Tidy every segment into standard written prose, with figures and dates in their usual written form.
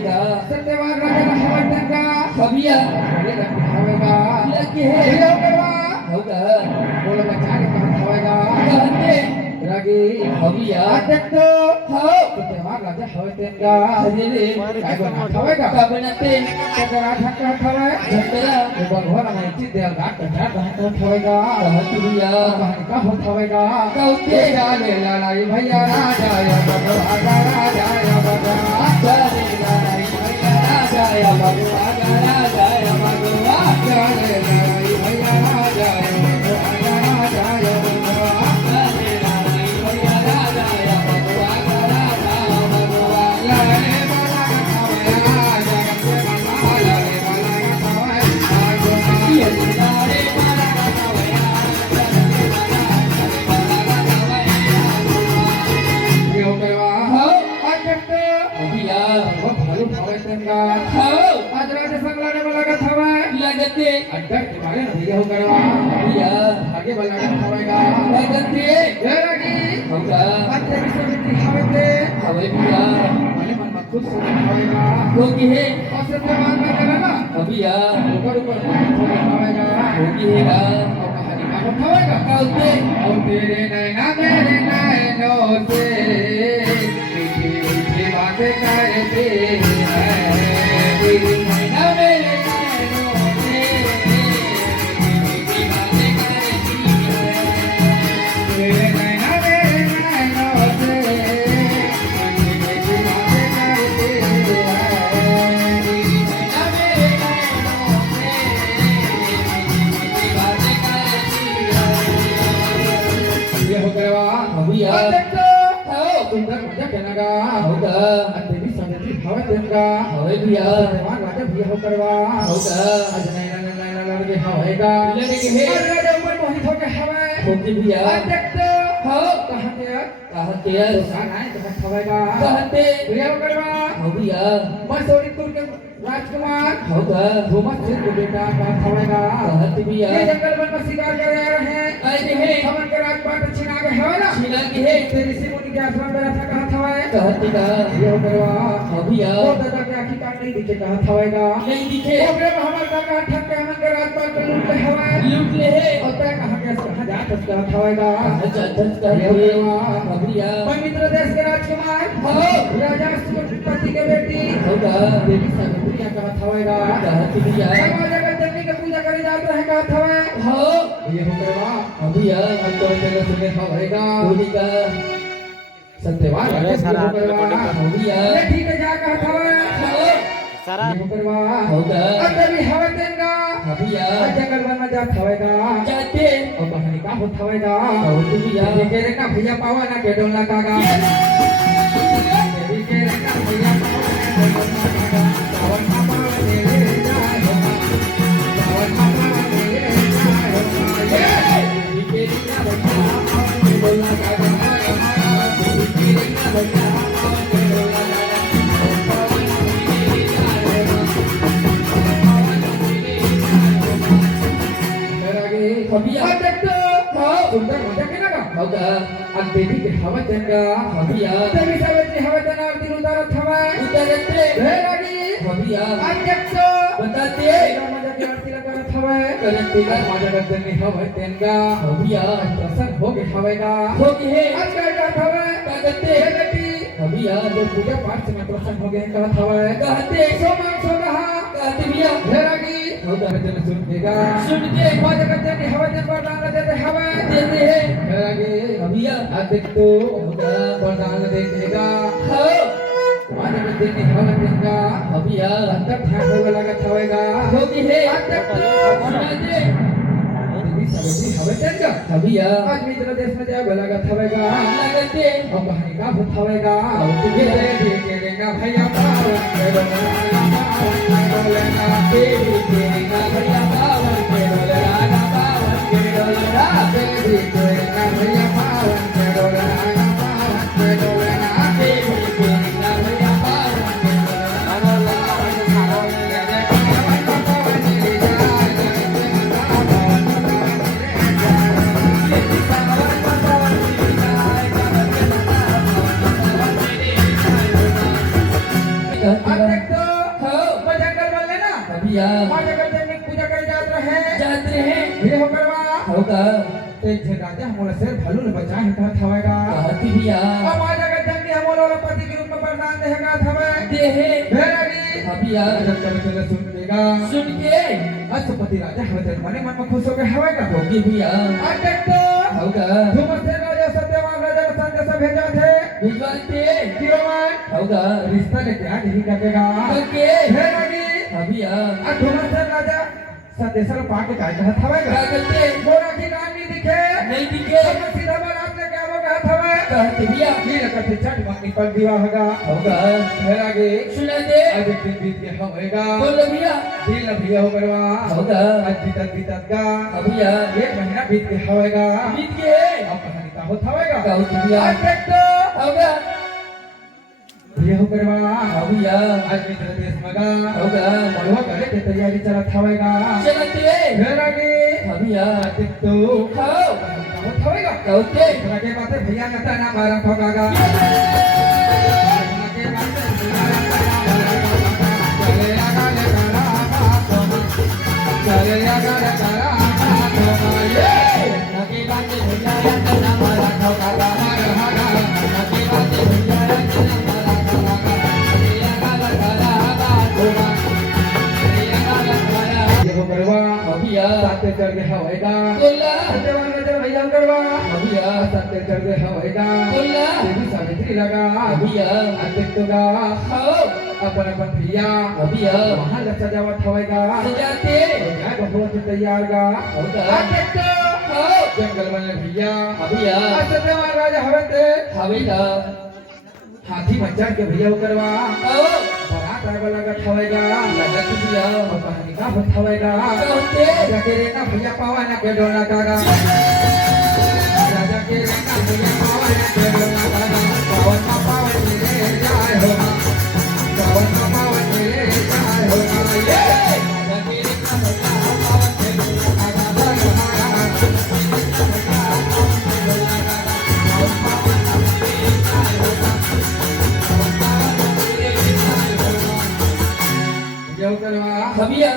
का सत्यवान राजा हवा त्यांना हविया हवेगा लगे है होगा बोला बचाने का हवेगा कहते रागी हविया अध्यक्ष हो सत्यवान राजा हवा त्यांना हजेरे काय बना हवेगा का बनते सत्यवान ठाकरा हवा झटला भगवान माहिती द्या गाठ गाठ हवेगा कहतुया कहानी का होत हवेगा कहते जाले लड़ाई भैया राजा या भगवान राजा या भगवान जाने लड़ाई भैया राजा या भगवान राजा या भगवान जाले लड़ाई भैया राजा या भगवान राजा या भगवान जाने लड़ाई भैया राजा या भगवान राजा या भगवान लाले बाला हवया जगत बाला लाले बाला हवया ये सारे मारा गावया जाने मारा यो करवा हो अध्यक्ष हविया वो भालू हवया हो आज राजा संगलाने वाला का हवया लगते अध्यक्ष मारे भैया हो करवा हविया आगे वाला का हवया लगते जरागी होगा अध्यक्ष समिति हवते हविया मने मन में खुद से हवया होगी है सत्यवान का जगना हविया ऊपर हवया होगी है और कहानी का हवया कहते और तेरे नैना मेरे नैनों से मीठी मीठी बातें करते हैं तेरी नैना मेरे नैनों से मीठी बातें करती है तेरे नैना मेरे नैनों से मीठी मीठी बातें करते हैं तेरी नैना मेरे नैनों से मीठी बातें करती है ये हो गया हविया अध्यक्ष हो सुंदर मजा कहनागा होगा देवी समिति हवा देंगा हविया सत्यवान राजा भी हो करवा होगा आज नैना नैना लड़के हवेगा लड़के है राजा ऊपर मोहित होके हवा होगी भैया अध्यक्ष हो कहाँ गया कहते यार हवेगा कहते भैया हो करवा हविया मसूरीपुर के राजकुमार होगा घूमत सिंह के बेटा का हवेगा कहते भैया ये जंगल वन में शिकार कर रहे हैं अरे है हमन के राजपाट छिना के हवेगा छिला के है तेरी ऋषि मुनि के आश्रम में रखा कहा हवे कहते का ये हो करवा हविया वो दादा के आखी काट नहीं दिखे कहा हवेगा नहीं दिखे ओकरे में हमर काका ठक के हमन के राजपाट के लूट के हवे लूट ले है और तय कहा के कहा जा तक कहा हवेगा अच्छा कहते हविया पवित्र देश के राजकुमार हो राजा सुपति के बेटी होगा देवी सावित्री का हवेगा कहते भैया समाज के जननी के पूजा करे जात रहे कहा हवे हो ये हो करवा हविया हम तो तेरे सुने हवेगा होगी का सत्यवान अरे सारा हो करवा हविया ये ठीक है जा कहा हवे हो सारा ये हो करवा होगा अगर भी हवे देंगा हविया जंगल वन में जा हवेगा कहते और कहानी का होत हवेगा कहते भैया ये के रे का भैया पावा ना के डोला कागा ये के रे का भैया पावा ना के डोला कागा सावन पावा मेरे जाए होगा सावन पावा मेरे जाए होगा ये के रे का भैया पावा के डोला कागा ये के रे का भैया पावा के डोला कागा सावन मेरे जाए होगा हविया अध्यक्ष हो सुंदर मजा के लगा होगा अब देवी के हवा देंगा हविया देवी सावित्री हवा देना और दिन उतारत हवा उतरते हे लगी हविया अध्यक्ष बताते मजा की आरती लगात हवा करते का मजा का देनी हवा देंगा हविया प्रसन्न हो गए हवेगा होगी है आज का का हवा कहते हे बेटी हविया जो पूजा पाठ से मैं प्रसन्न हो गए का हवा कहते सो मांग सो रहा कहते भैया हे लगी होगा जन सुन देगा सुन के मजा का देनी हवा दे वरदान देते हवा देते हैं हे लगी हविया अध्यक्ष तो वरदान देगा हो आज के दिन हवा देगा हविया अंदर ध्यान होगा लगत हवेगा होगी है अध्यक्ष सुनाते देवी सावित्री हवे देगा हविया आज मित्र देश में जाए लगत हवेगा लगते और कहानी का भूत हवेगा ये देवी के देगा भैया पावन के डोलेगा देवी तेरी का भैया पावन के डोलरा पावन के डोलरा देवी के देगा भैया पावन के डोलेगा पावन के डोलेगा देवी तेरी का भैया पावन के डोलरा अध्यक्ष भैया माझ्या घरच्यांनी पूजा करे जात रहे जात रहे हे हो करवा हो का ते जे राजा हमोला सिर भालू बचा है कहा थवेगा कहती भैया अब माझ्या घरच्यांनी हमोला पति के रूप में वरदान देगा थवे दे है भेरागी हाँ भैया जब वचन सुन लेगा सुन के अष्टपति राजा हवे मने मन में खुश होकर हवेगा होगी भैया आज तक तो हो का तुम से राजा सत्यवान राजा का संदेश भेजा थे भिजवाते किरोमान हो का रिश्ता लेके आ नहीं करेगा करके भेरागी हाँ भैया अब तुम से राजा संदेश पाके काय कहा थवेगा क्या करते मोरा की नाम नहीं दिखे नहीं दिखे अब सीधा बारात लेके आवो कहा थवे कहते भैया ये रखते चट मत निकल दिवा होगा होगा भेरागी सुना दे आज दिन बीत के होएगा बोलो भैया दिन भैया हो करवा होगा आज बीतत का हाँ भैया एक महीना बीत के होएगा बीत गए अब कहानी का होता होएगा कहती भैया आज तक तो होगा भैया हो करवा हाँ भैया आज मित्र देश मगा होगा मड़वा करे के तैयारी चलत होएगा चलते भेरागी हाँ भैया आज तक तो खाओ कहानी का होता होएगा कहते लगे बात भैया का ना मारा ठोकागा लगे बात चले आगा ले करा चले आगा ले करा लगे बात भैया का ना मारा ठोकागा लगे बात भैया का ना मारा ठोकागा ये हो करवा हाँ भैया साथे चढ़ के हवेगा बोला सत्यवान राजा भैया करवा हाँ भैया साथे चढ़ के हवेगा बोला देवी सावित्री लगा हाँ भैया अतिक्तगा खाओ अपन अपन भैया हाँ भैया वहां सजावट हवेगा सजाते क्या बहुत तैयार गा होगा अतिक्त खाओ जंगल वाले भैया हाँ भैया सत्यवान राजा हवे हवेगा हाथी में चढ़ के भैया करवा आओ बारात आए वाला का ठवेगा लगत भैया और कहानी का होत हवेगा कहते जाके रे ना भैया पावा ना के डोला कागा राजा के रे ना भैया पावा ना के डोला कागा पावन मा पावन रे जाय हो पावन मा पावन रे जाय हो ये राजा के रे ना भैया पावन के डोला कागा जो करवा हाँ भैया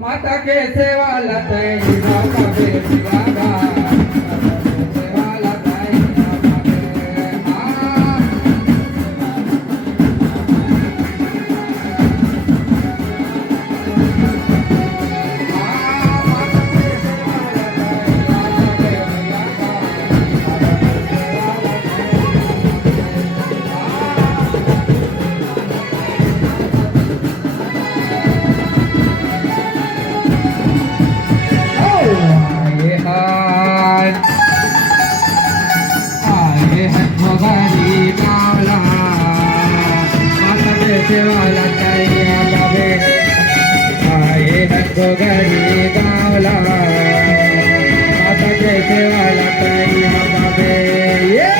माता के सेवा लतै माता के सेवा गा सेवा लतै माता के घरी गावला माता बेटेवाला ताई बाबे आये हंगो घरी गावला माता बेटेवाला ताई बाबे ये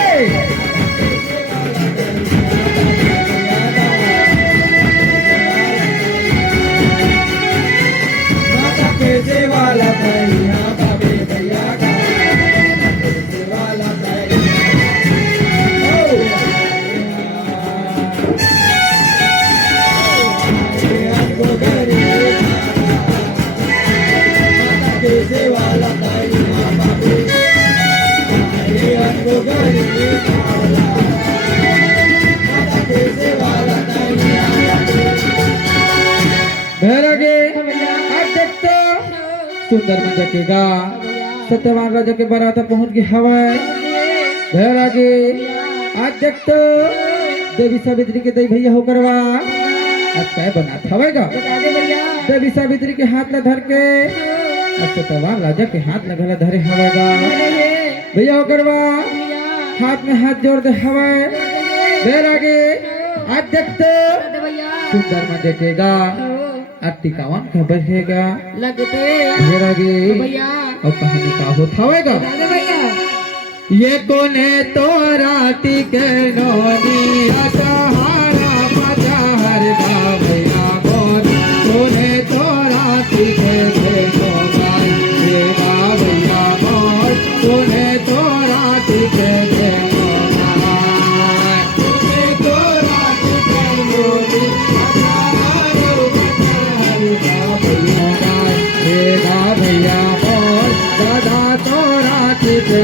वाला भैया बाबे भैया का वाला सुंदर मंजा के गा सत्यवान राजा के बारात पहुंच गई हवाए घर आगे आज जग तो देवी सावित्री के दई भैया हो करवा आज क्या बना हवाएगा देवी सावित्री के हाथ में धर के आज सत्यवान राजा के हाथ में गला धरे हवाएगा भैया हो करवा हाथ में हाथ जोड़ दे हवाए घर आगे आज जग तो सुंदर मंजा के गा टिकावन खबर हैगा लगते आगे भैया और कहानी का होता होगा भैया ये कोने तो राती के नोनी सहारा पचाहर का भैया बोल कोने तो राती के नोनी ये भैया बोल कोने तो राती के भैया बोल दादा तो राती के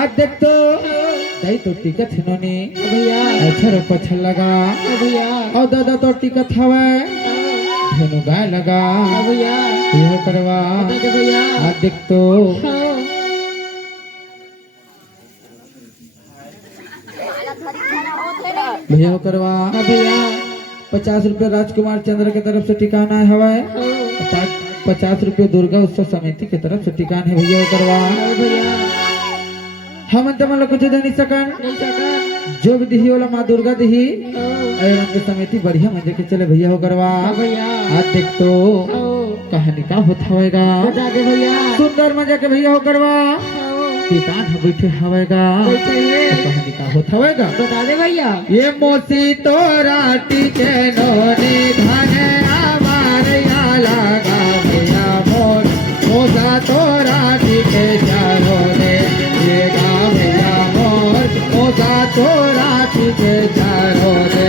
आज देख तो दाई तो टिकट हिनोनी भैया अच्छा रो पछल लगा भैया और दादा तो टिकट हवे धेनु गाय लगा भैया यह करवा भैया आज देख तो भैया करवा भैया 50 रुपये राजकुमार चंद्र के तरफ से ठिकाना हवा है 50 रुपये दुर्गा उत्सव समिति की तरफ से ठिकान है भैया करवा भैया हम तमन कुछ दे नहीं सकन जो भी दिही वाला माँ दुर्गा दिही एवं के समिति बढ़िया मजे के चले भैया हो करवा भैया आज देख तो कहानी का होता होएगा भैया सुंदर मजा के भैया हो करवा ठिकान है बैठे हवेगा कहानी का होता होएगा बता दे भैया ये मोसी तो राती के नोने धने हमारे लगा भैया मोर मोसा तो राती के चारों ने ये गा भैया मोर मोसा तो राती के चारों ने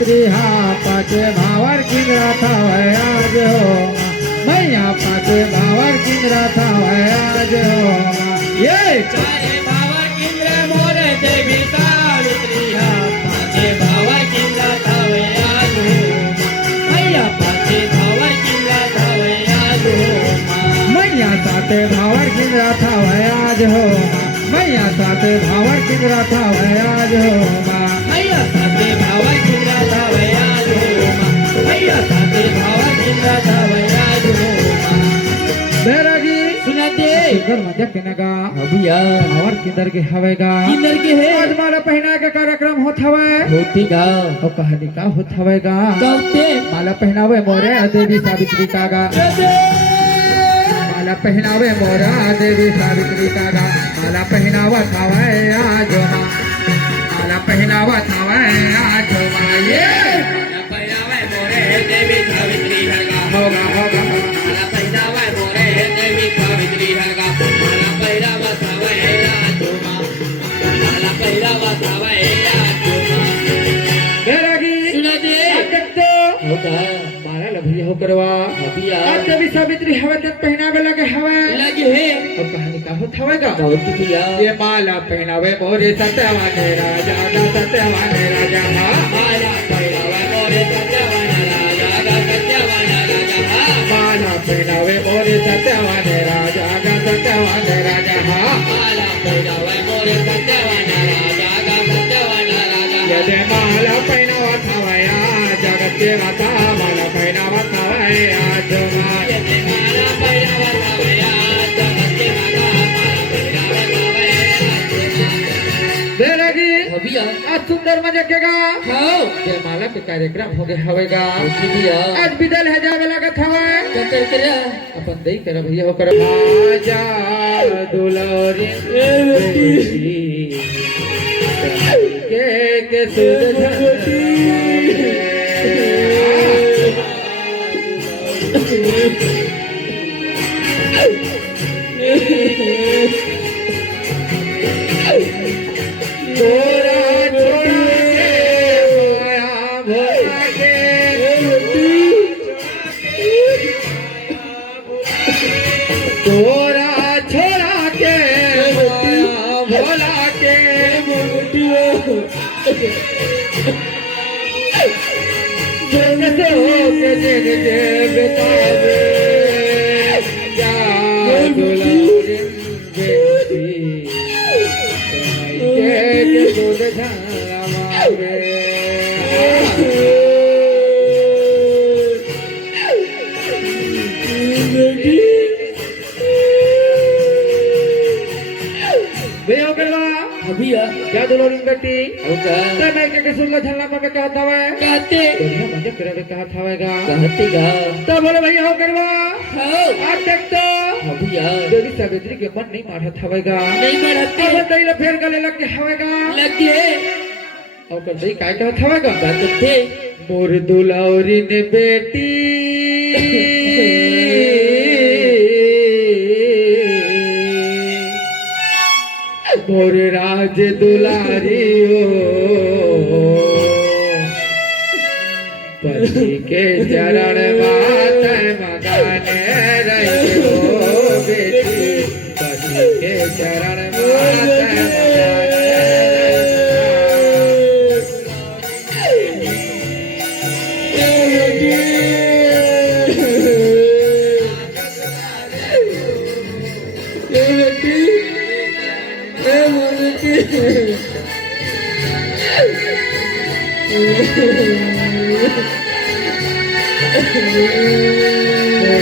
सावित्री हा पाचे भावर किंद्रा थावय आज हो मैया पाचे भावर किंद्रा थावय आज हो ये चारे भावर किंद्र मोर देवी सावित्री हा पाचे भावर किंद्र धावे आज हो मैया पाचे भावर किंद्र धावे आज हो मैया साते भावर किंद्रा थावय आज हो मैया साते भावर किंद्रा थावय आज हो मैया साथे भावर किंद्र धावे आज हो मैया साथे भावर किंद्र धावे आज हो बैरागी सुना दे घर मध्य किनगा अभिया भावर किंदर के हवेगा किंदर के है आज माला पहना के कार्यक्रम होत हवे होती गा और कहानी का होत हवेगा कौते माला पहनावे मोरे देवी सावित्री कागा माला पहनावे मोरा देवी सावित्री कागा माला पहनावा थावे आज माँ माला पहनावा थावे आज माँ ये पहनावे मोरे देवी सावित्री हरगा होगा होगा माला पहनावे मोरे देवी सावित्री हरगा माला पहनावा थावे राजोमा माला पहनावा थावे राजोमा बैरागी सुना दे देख तो होगा माला लभली हो करवा अभिया आज देवी सावित्री हवे तक पहनावे लगे हवे लगे है और कहानी का होत हवेगा कौती पिया ये माला पहनावे मोरे सत्यवाने राजा दा सत्यवाने राजा हाँ माला पहनावे मोरे सत्यवान राजा गा सत्यवान राजा माला पहनावे मोरे सत्यवाने राजा गा सत्यवाने राजा हाँ माला पहनावे मोरे सत्यवान राजा गा सत्यवान राजा यदि माला पहनावा थावया जगत के माता माला पहनावा थावया जमा यदि माला पहनावा थावया जगत के माता माला पहनावा थावया बैरागी अभिया आज सुंदर मजा केगा हाओ ये माला के कार्यक्रम हो गए हवेगा अभिया आज विदल है जावे लगा थावे कते करे अपन दई कर भैया हो कर आजा दुलारी के तोरा छोड़ा के माया भोला के तोरा छोड़ा के माया भोला के जग से होके जग जे बतावे जा दुलारी बेटी के दूध धारा मारे भैया करवा अभिया क्या दुलारी बेटी होगा ते मैं के सुन झलना में क्या था वे कहते बढ़िया मजे करे कहा था वेगा कहते गा तो बोले भैया हो करवा हाओ आज तक तो अभिया देवी सावित्री के मन नहीं मारा था वेगा नहीं बढ़ते अब दई फेर गले लग के हवेगा लगे और कर दई काय कहा था वेगा कहते मोर दुलारी ने बेटी मोर राज दुलारी ओ पति के चरण मात मगाने रही हो बेटी पति के चरण मात मगाने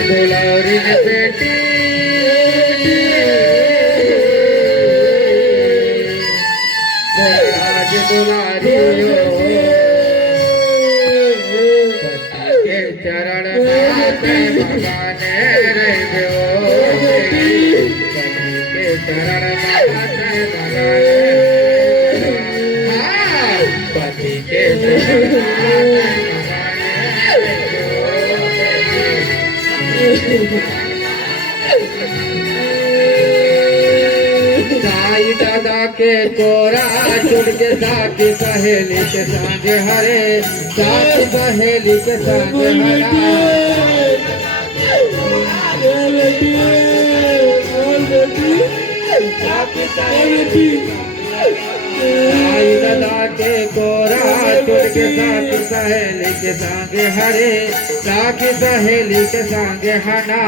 दुलारी ने बेटी राज दुलारी पति के चरण माते भगाने रे पति के चरण माते भगाने पति के चरण साई दादा के कोरा टूट के साथी सहेली के संग हरे साथी सहेली के संग हरा आई दादा के कोरा टूट के साथी सहेली के संग हरे साथी सहेली के संग हना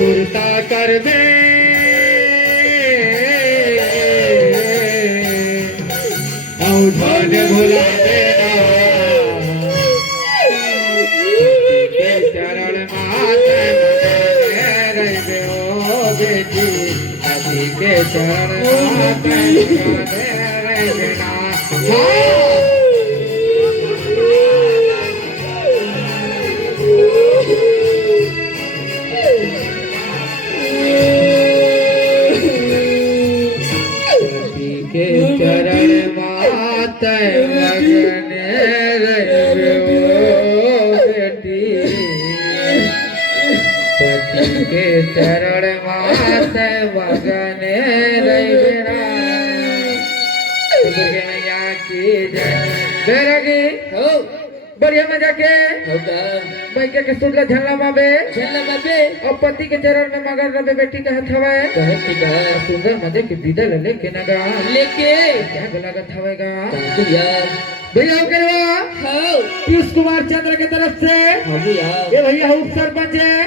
दूरता कर दे औधान भुला देना के चरण माते रहे ओ बेटी अभी के चरण माते रहे ना के चरण माता मगने रे बेटी पति के चरण माता मगने रे मैया की जय बेरगी हो बढ़िया मजा के भाई के सुनला झल्ला माबे और पति के चरण में मगर रबे बेटी का हाथ हवाए सुंदर मजे के विदल लेके नगा लेके क्या गलागत हवेगा यार भैया करवा पीयूष कुमार चंद्र के तरफ से ये भैया उप सरपंच है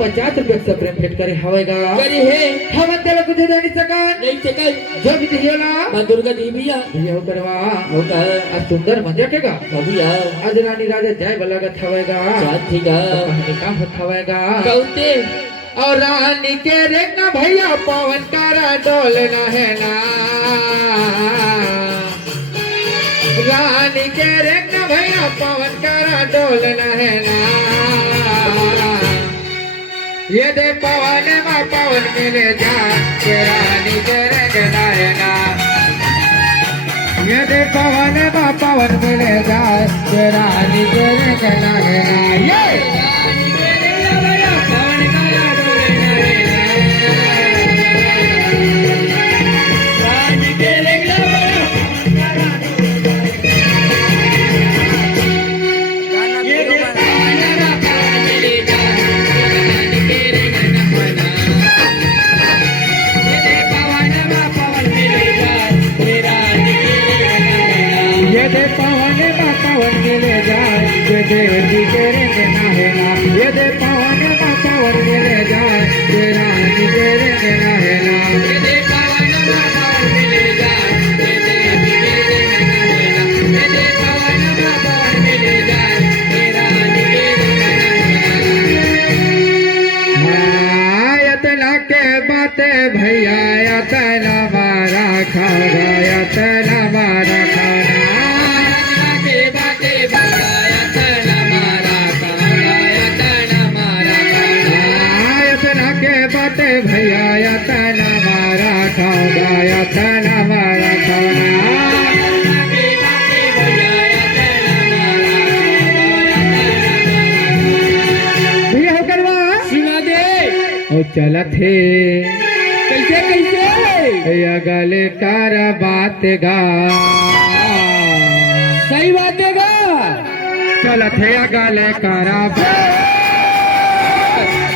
50 रुपए से प्रेम भेंट करे हवेगा करी है हम तेरे कुछ दे नहीं सका नहीं सकल जो भी दियोला मां दुर्गा देवी भैया करवा होगा आज सुंदर मजा केगा भैया आज रानी राजा जय बलागत हवेगा साथीगा कहानी का हवेगा कौते और रानी के रेंगा भैया पवन कारा डोलना है ना रानी के रेंगा भैया पवन कारा डोलना है ना ये दे पवन माँ पवन मिले जा के रानी के रेंगना है ना ये दे पवन माँ पवन मिले जा के रानी के रेंगना है ना ये देवी तेरे ना है ना ये दे पवन पावन मिले जाए तेरा तेरे ना है ना ये दे पवन पावन मिले जाए ये दे पवन पावन मिले जाए तेरा यतना के बातें भैया यतना मारा खाना यतना मारा खाना के बातें भैया भैया यतना मारा खाना यतना मारा खाना भैया हो करवा सिवा दे और चला थे कैसे भैया गले कार बात गा सही बात है गा चला थे गले कारा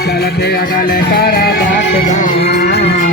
चला थे गले कारा बात गा